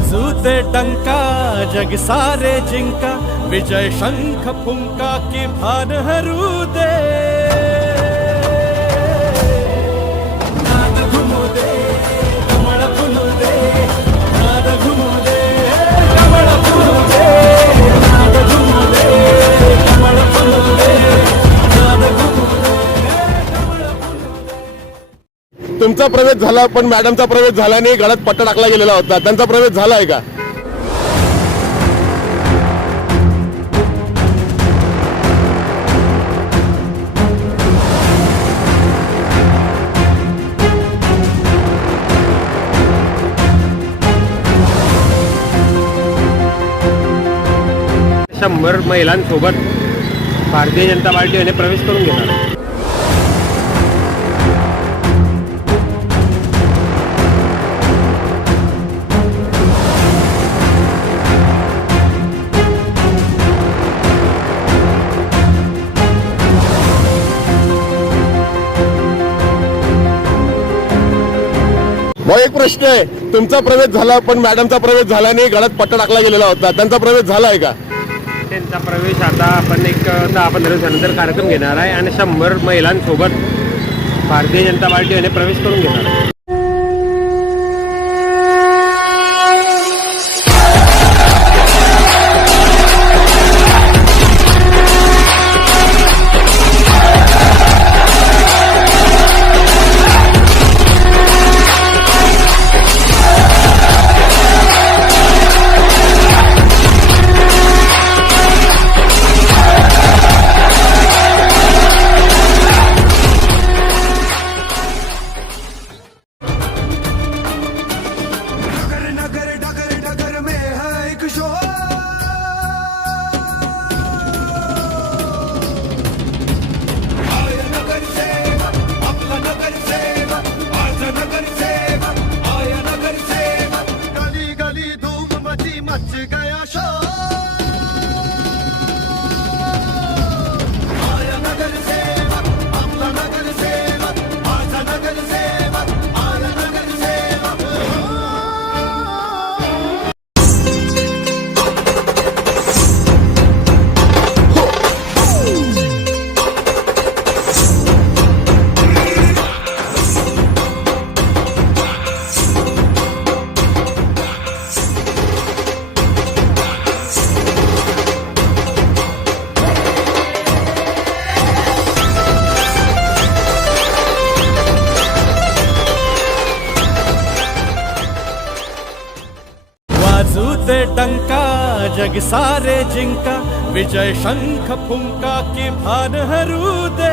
वाजू टंका डंका जग सारे जिंका विजय शंख फुंका की भान हरू दे तुमचा प्रवेश झाला पण मॅडमचा प्रवेश झाला नाही गळ्यात पट्टा टाकला गेलेला होता. त्यांचा प्रवेश झाला आहे का? शंभर महिलांसोबत भारतीय जनता पार्टी याने प्रवेश करून घेणार. मग एक प्रश्न आहे. तुमचा प्रवेश झाला पण मॅडमचा प्रवेश झाला नाही गळ्यात पट्टा टाकला गेलेला होता. त्यांचा प्रवेश झाला आहे का? त्यांचा प्रवेश आता आपण एक दहा पंधरा दिवसानंतर कार्यक्रम घेणार आहे आणि शंभर महिलांसोबत भारतीय जनता पार्टी याने प्रवेश करून घेणार आहे. वाजू दे डंका जग सारे जिंका विजय शंख फुंका की भान हरू दे